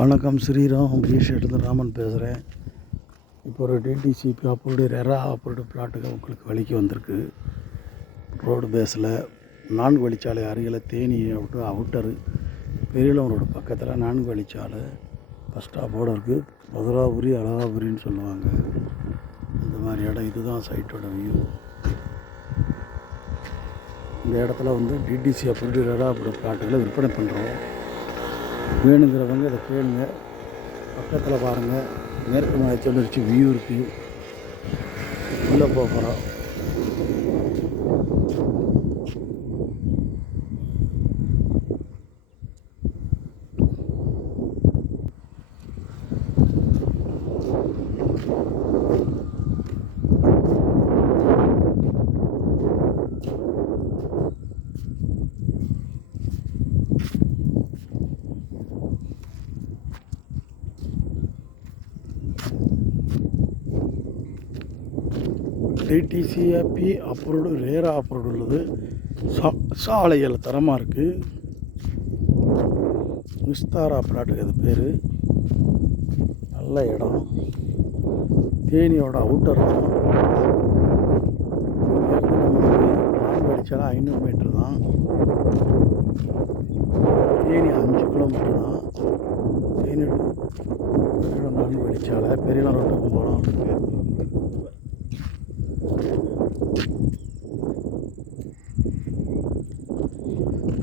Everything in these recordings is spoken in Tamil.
வணக்கம், ஸ்ரீராம் இருந்து ராமன் பேசுகிறேன். இப்போ ஒரு டிடிசிபி அப்ரூவ்டு ரெரா அப்ரூவ்டு பிளாட்டுக்கு உங்களுக்கு வழிக்கு வந்திருக்கு. ரோடு பேஸில் 4 வழிச்சாலை அருகில் தேனி அவுட்டரு பெரியளம் ரோடு பக்கத்தில் 4 வழிச்சாலை பஸ் ஸ்டாப்போடு இருக்குது. மதுராபுரி அழகாபுரின்னு சொல்லுவாங்க. இந்த மாதிரி இடம் இதுதான் சைட்டோட வியூ. இந்த இடத்துல டிடிசி அப்ரூவ்டு ரெரா அப்ரூவ்டு பிளாட்டுகளை விற்பனை பண்ணுறோம். வேணுங்கிறவங்க இதை கேளுங்க. பக்கத்தில் பாருங்கள், மேற்கு மலைச்சொல்லிச்சு வியூ இருக்குது. உள்ளே போகிறோம். டிடிசிபி அப்ரூவ்டு ரேரா அப்ரூவ்டு உள்ளது. சாலைகள் தரமாக இருக்குது. விஸ்தாரா பிளாட்டுக்கு அது பேர். நல்ல இடம். தேனியோட அவுட்டர் தான். 500 மீட்டர் தான். தேனி 5 கிலோமீட்டர் தான். தேனி 4 வழிச்சாலை பெரியலாம் ரோட்டுக்கு போகிறோம்.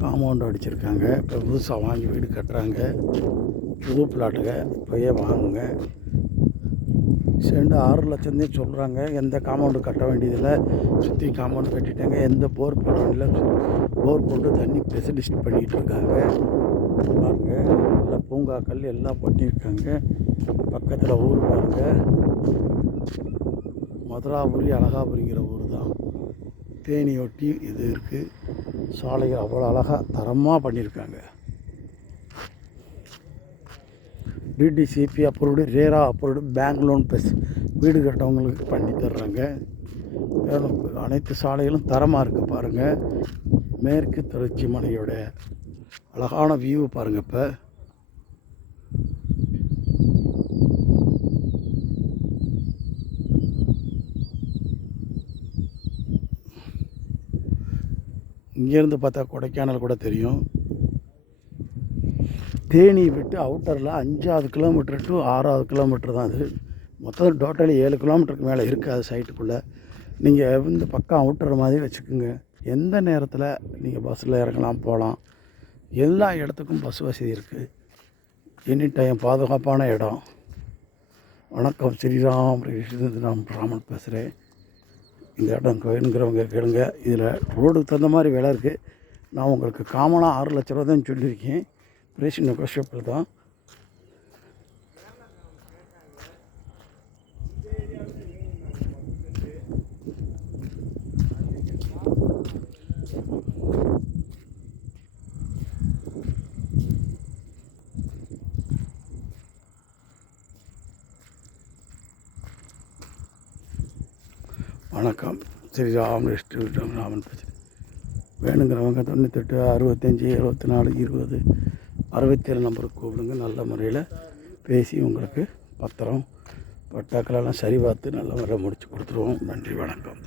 காம்பவுண்ட் அடிச்சிருக்காங்க. இப்போ புதுசாக வாங்கி வீடு கட்டுறாங்க. புது பிளாட்டுங்க இப்போயே வாங்குங்க. செண்டு 6 லட்சம்னே சொல்கிறாங்க. எந்த காம்பவுண்டு கட்ட வேண்டியதில்லை. சுற்றி காம்பவுண்டு கட்டிட்டாங்க. எந்த போர் போட வேண்டியதில்லை. போர் போட்டு தண்ணி ஸ்பெஷலிஸ்ட் பண்ணிகிட்டு இருக்காங்க. பாருங்கள், நல்லா பூங்காக்கள் எல்லாம் பண்ணியிருக்காங்க. பக்கத்தில் ஊர் பாருங்கள், மதுராபுரி அழகாபுரிங்கிற ஊர் தான். தேனியொட்டி இது இருக்குது. சாலைகள் அவ்வளோ அழகாக தரமாக பண்ணியிருக்காங்க. டிடிசிபி அப்ரூவ்டு ரேரா அப்ரூவ்டு பேங்க் லோன் ப்ளஸ் வீடு கட்டவங்களுக்கு பண்ணி தர்றாங்க. அனைத்து சாலைகளும் தரமாக இருக்குது. பாருங்கள், மேற்கு தொடர்ச்சி மலையோட அழகான வியூ பாருங்கள். இப்போ இங்கேருந்து பார்த்தா கொடைக்கானல் கூட தெரியும். தேனி விட்டு அவுட்டரில் 5வது கிலோமீட்டர் டு 6வது கிலோமீட்டர் தான் அது. மொத்தம் டோட்டலி 7 கிலோமீட்டருக்கு மேலே இருக்காது சைட்டுக்குள்ளே. நீங்கள் இந்த பக்கம் அவுட்டர் மாதிரி வச்சுக்கோங்க. எந்த நேரத்தில் நீங்கள் பஸ்ஸில் இறங்கலாம், போகலாம். எல்லா இடத்துக்கும் பஸ் வசதி இருக்குது. எனி டைம் பாதுகாப்பான இடம். வணக்கம், ஸ்ரீராம் ராமன் பேசுகிறேன். இந்த இடம் வேணுங்கிறவங்க கேளுங்க. இதில் ரோடுக்கு தகுந்த மாதிரி விலை இருக்குது. நான் உங்களுக்கு காமனாக 6 லட்ச ரூபா தான் சொல்லியிருக்கேன். ப்ரைஸ் நெகோஷியபிள் தான். வணக்கம், ஸ்ரீராம் ராமன் பேசுகிறேன். வேணுங்கிறவங்க 98 65 74 20 67 நம்பருக்கு கூப்பிடுங்க. நல்ல முறையில் பேசி உங்களுக்கு பத்திரம் பட்டாக்களெல்லாம் சரி பார்த்து நல்ல முறையில் முடித்து கொடுத்துருவோம். நன்றி, வணக்கம்.